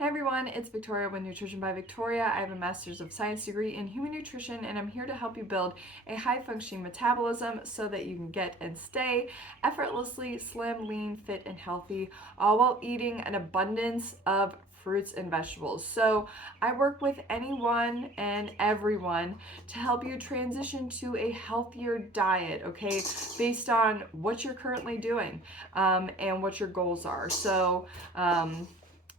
Hey everyone, it's Victoria with Nutrition by Victoria. I have a Master's of Science degree in Human Nutrition, and I'm here to help you build a high-functioning metabolism so that you can get and stay effortlessly slim, lean, fit, and healthy, all while eating an abundance of fruits and vegetables. So I work with anyone and everyone to help you transition to a healthier diet, okay, based on what you're currently doing and what your goals are. So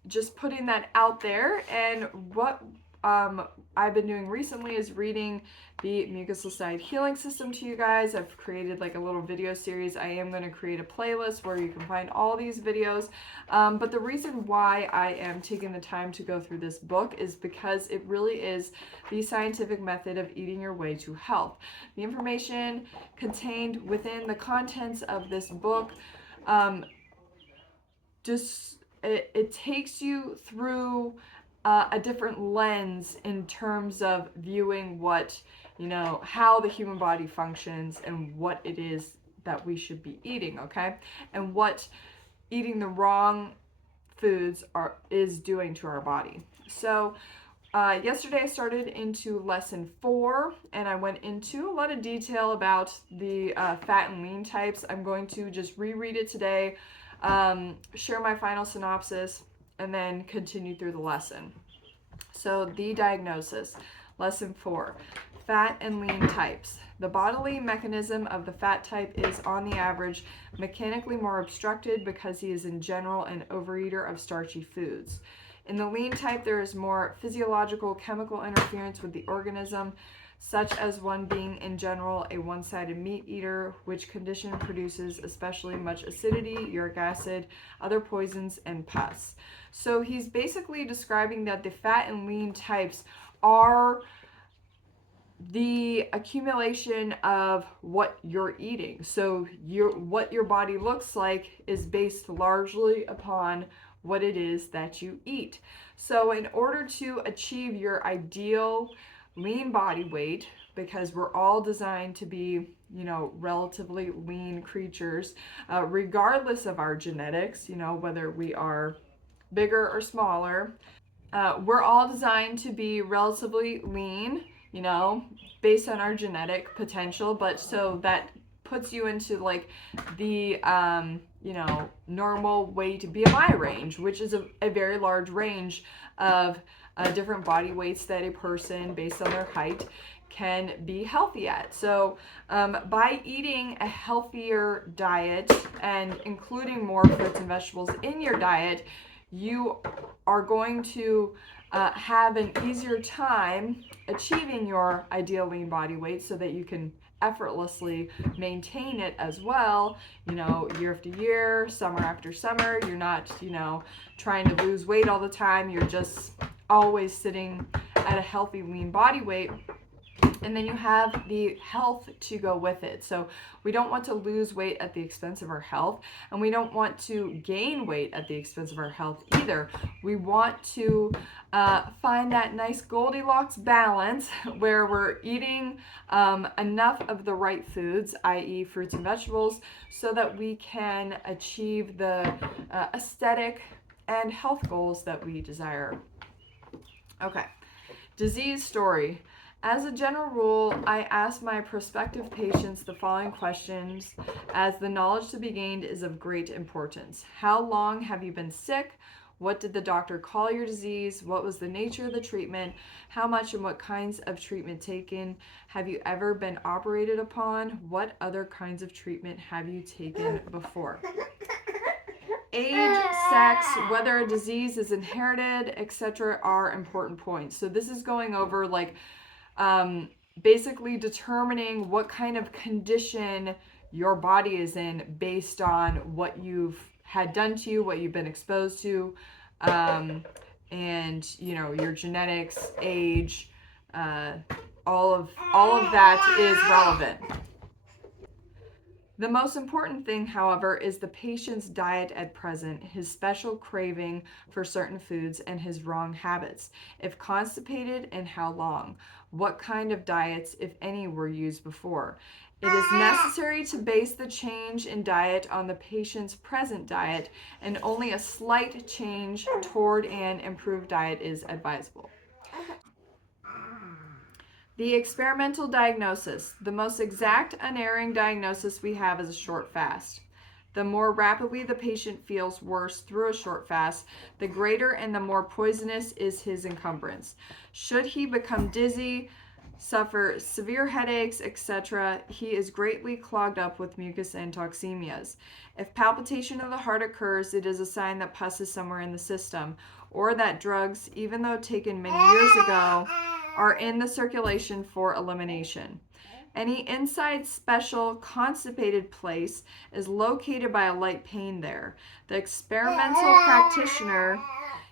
just putting that out there. And what I've been doing recently is reading the Mucusless Diet Healing System to you guys. I've created like a little video series. I am going to create a playlist where you can find all these videos. But the reason why I am taking the time to go through this book is because it really is the scientific method of eating your way to health. The information contained within the contents of this book it takes you through a different lens in terms of viewing how the human body functions and what it is that we should be eating, okay? And what eating the wrong foods is doing to our body. So yesterday I started into lesson 4, and I went into a lot of detail about the fat and lean types. I'm going to just reread it today, share my final synopsis, and then continue through the lesson. So the diagnosis, lesson 4, fat and lean types. The bodily mechanism of the fat type is, on the average, mechanically more obstructed because he is in general an overeater of starchy foods. In the lean type, there is more physiological chemical interference with the organism, such as one being in general a one-sided meat eater, which condition produces especially much acidity, uric acid, other poisons, and pus. So he's basically describing that the fat and lean types are the accumulation of what you're eating. So what your body looks like is based largely upon what it is that you eat. So in order to achieve your ideal lean body weight, because we're all designed to be, relatively lean creatures, regardless of our genetics, whether we are bigger or smaller, we're all designed to be relatively lean, based on our genetic potential, but so that puts you into like the normal weight BMI range, which is a very large range of different body weights that a person based on their height can be healthy at. So by eating a healthier diet and including more fruits and vegetables in your diet, you are going to have an easier time achieving your ideal lean body weight so that you can effortlessly maintain it as well, year after year, summer after summer. You're not, trying to lose weight all the time. You're just always sitting at a healthy lean body weight. And then you have the health to go with it. So we don't want to lose weight at the expense of our health, and we don't want to gain weight at the expense of our health either. We want to find that nice Goldilocks balance where we're eating enough of the right foods, i.e. fruits and vegetables, so that we can achieve the aesthetic and health goals that we desire. Okay, disease story. As a general rule, I ask my prospective patients the following questions, as the knowledge to be gained is of great importance. How long have you been sick? What did the doctor call your disease? What was the nature of the treatment? How much and what kinds of treatment taken? Have you ever been operated upon? What other kinds of treatment have you taken before? Age, sex, whether a disease is inherited, etc. are important points. So this is going over basically determining what kind of condition your body is in based on what you've had done to you, what you've been exposed to, and your genetics, age, all of that is relevant. The most important thing, however, is the patient's diet at present, his special craving for certain foods, and his wrong habits. If constipated, and how long? What kind of diets, if any, were used before? It is necessary to base the change in diet on the patient's present diet, and only a slight change toward an improved diet is advisable. The experimental diagnosis. The most exact, unerring diagnosis we have is a short fast. The more rapidly the patient feels worse through a short fast, the greater and the more poisonous is his encumbrance. Should he become dizzy, suffer severe headaches, etc., he is greatly clogged up with mucus and toxemias. If palpitation of the heart occurs, it is a sign that pus is somewhere in the system, or that drugs, even though taken many years ago, are in the circulation for elimination. Any inside special constipated place is located by a light pain there. The experimental practitioner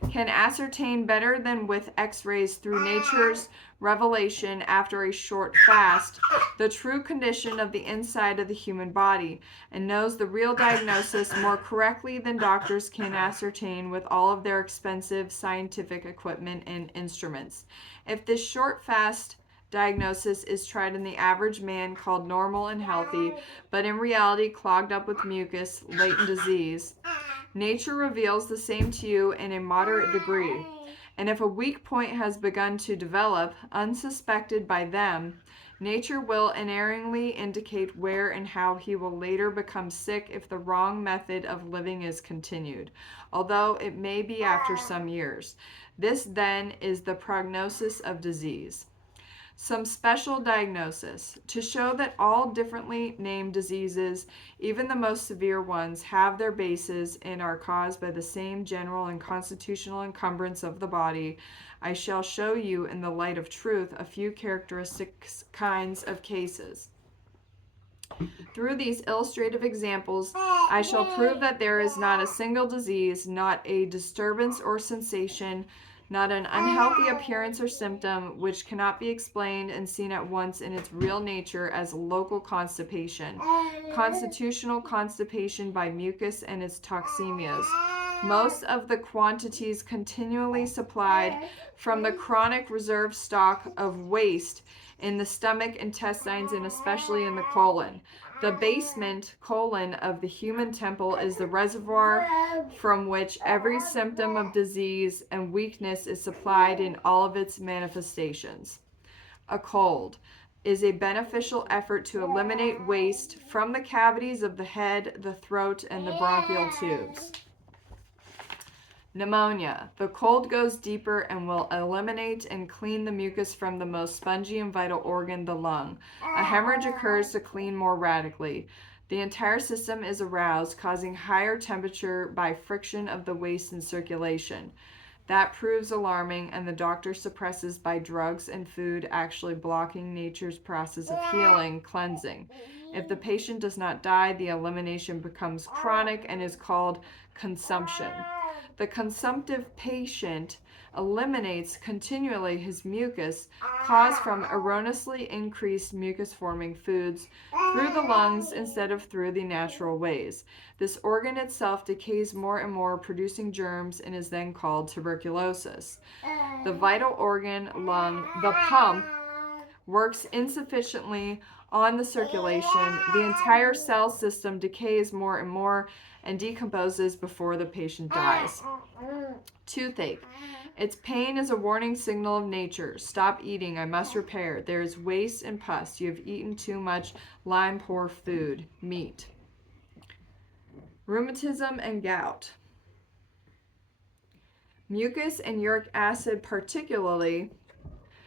can ascertain better than with x-rays through nature's revelation after a short fast the true condition of the inside of the human body, and knows the real diagnosis more correctly than doctors can ascertain with all of their expensive scientific equipment and instruments. If this short fast diagnosis is tried in the average man called normal and healthy, but in reality clogged up with mucus, latent disease, nature reveals the same to you in a moderate degree. And if a weak point has begun to develop, unsuspected by them, nature will unerringly indicate where and how he will later become sick if the wrong method of living is continued, although it may be after some years. This then is the prognosis of disease. Some special diagnosis. To show that all differently named diseases, even the most severe ones, have their bases and are caused by the same general and constitutional encumbrance of the body, I shall show you in the light of truth a few characteristic kinds of cases. Through these illustrative examples, I shall prove that there is not a single disease, not a disturbance or sensation, not an unhealthy appearance or symptom, which cannot be explained and seen at once in its real nature as local constipation, constitutional constipation by mucus and its toxemias. Most of the quantities continually supplied from the chronic reserve stock of waste in the stomach, intestines, and especially in the colon. The basement colon of the human temple is the reservoir from which every symptom of disease and weakness is supplied in all of its manifestations. A cold is a beneficial effort to eliminate waste from the cavities of the head, the throat, and the bronchial tubes. Pneumonia. The cold goes deeper and will eliminate and clean the mucus from the most spongy and vital organ, the lung. A hemorrhage occurs to clean more radically. The entire system is aroused, causing higher temperature by friction of the waste in circulation. That proves alarming, and the doctor suppresses by drugs and food, actually blocking nature's process of healing, cleansing. If the patient does not die, the elimination becomes chronic and is called consumption. The consumptive patient eliminates continually his mucus caused from erroneously increased mucus-forming foods through the lungs instead of through the natural ways. This organ itself decays more and more, producing germs, and is then called tuberculosis. The vital organ, lung, the pump, works insufficiently on the circulation. The entire cell system decays more and more and decomposes before the patient dies. Toothache. Its pain is a warning signal of nature. Stop eating. I must repair. There is waste and pus. You have eaten too much lime poor food, meat. Rheumatism and gout. Mucus and uric acid particularly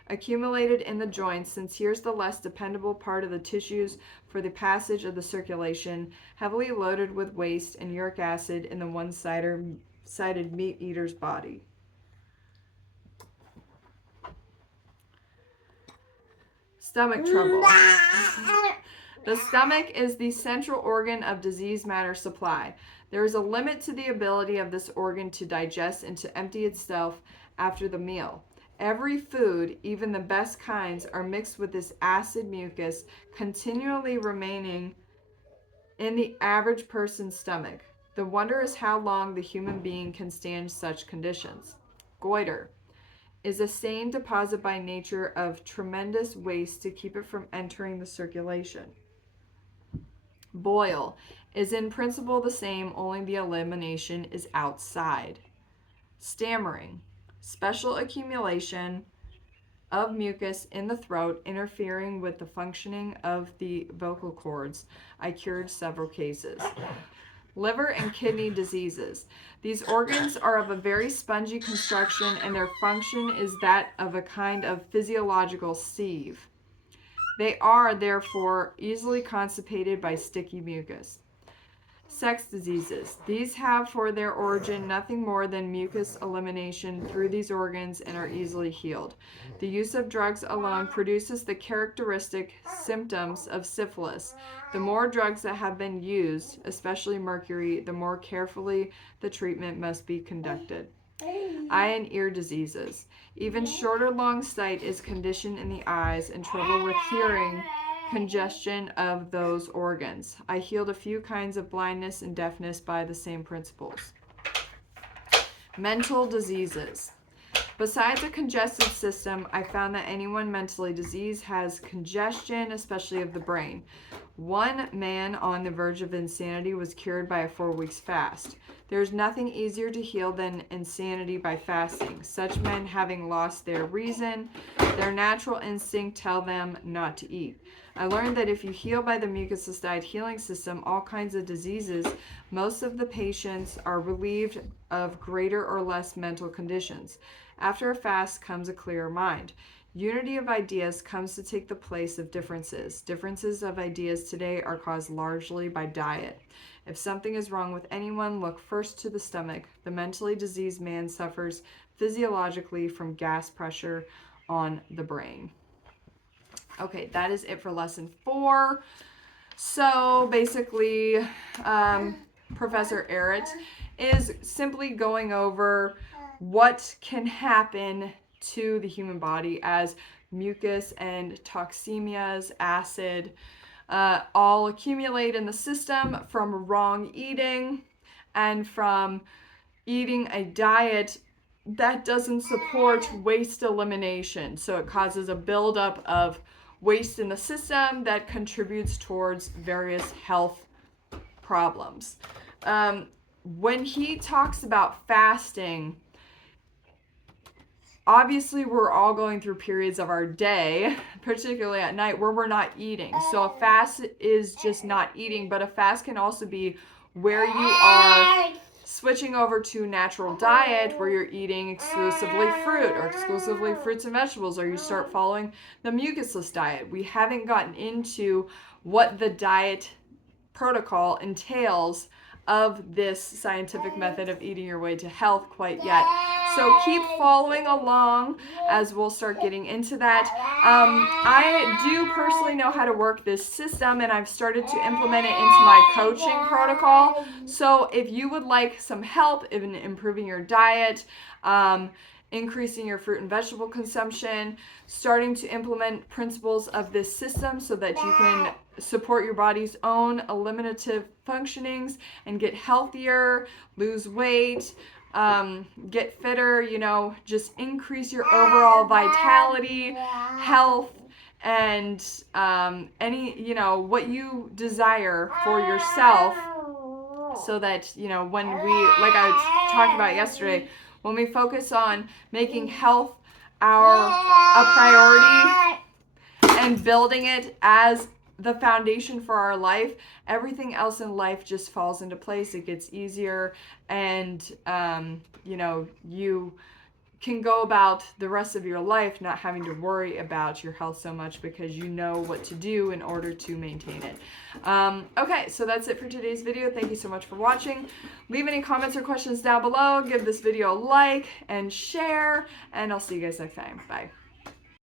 accumulated in the joints, since here's the less dependable part of the tissues for the passage of the circulation, heavily loaded with waste and uric acid in the one-sided meat eater's body. Stomach trouble. The stomach is the central organ of disease matter supply. There is a limit to the ability of this organ to digest and to empty itself after the meal. Every food, even the best kinds, are mixed with this acid mucus, continually remaining in the average person's stomach. The wonder is how long the human being can stand such conditions. Goiter is a stain deposit by nature of tremendous waste to keep it from entering the circulation. Boil is in principle the same, only the elimination is outside. Stammering, special accumulation of mucus in the throat interfering with the functioning of the vocal cords. I cured several cases. Liver and kidney diseases. These organs are of a very spongy construction and their function is that of a kind of physiological sieve. They are, therefore, easily constipated by sticky mucus. Sex diseases. These have for their origin nothing more than mucus elimination through these organs and are easily healed. The use of drugs alone produces the characteristic symptoms of syphilis. The more drugs that have been used, especially mercury, the more carefully the treatment must be conducted. Eye and ear diseases. Even shorter long sight is conditioned in the eyes and trouble with hearing, congestion of those organs. I healed a few kinds of blindness and deafness by the same principles. Mental diseases. Besides a congested system, I found that anyone mentally diseased has congestion, especially of the brain. One man on the verge of insanity was cured by a 4 weeks fast. There is nothing easier to heal than insanity by fasting. Such men, having lost their reason, their natural instinct tell them not to eat. I learned that if you heal by the Mucusless diet healing system all kinds of diseases, most of the patients are relieved of greater or less mental conditions. After a fast comes a clearer mind. Unity of ideas comes to take the place of differences. Differences of ideas today are caused largely by diet. If something is wrong with anyone, look first to the stomach. The mentally diseased man suffers physiologically from gas pressure on the brain. Okay, that is it for lesson 4. So basically, Professor Arrett is simply going over what can happen to the human body as mucus and toxemias, acid, all accumulate in the system from wrong eating and from eating a diet that doesn't support waste elimination. So it causes a buildup of waste in the system that contributes towards various health problems. When he talks about fasting, obviously we're all going through periods of our day, particularly at night, where we're not eating. So a fast is just not eating, but a fast can also be where you are switching over to natural diet, where you're eating exclusively fruit or exclusively fruits and vegetables, or you start following the mucusless diet. We haven't gotten into what the diet protocol entails of this scientific method of eating your way to health quite yet. So keep following along as we'll start getting into that. I do personally know how to work this system, and I've started to implement it into my coaching protocol. So if you would like some help in improving your diet, increasing your fruit and vegetable consumption, starting to implement principles of this system so that you can support your body's own eliminative functionings and get healthier, lose weight, get fitter, just increase your overall vitality, health, and any, what you desire for yourself, so that, when we, like I talked about yesterday, when we focus on making health a priority and building it as the foundation for our life, everything else in life just falls into place. It gets easier, and you can go about the rest of your life not having to worry about your health so much because you know what to do in order to maintain it. Okay, so that's it for today's video. Thank you so much for watching. Leave any comments or questions down below. Give this video a like and share, and I'll see you guys next time. Bye.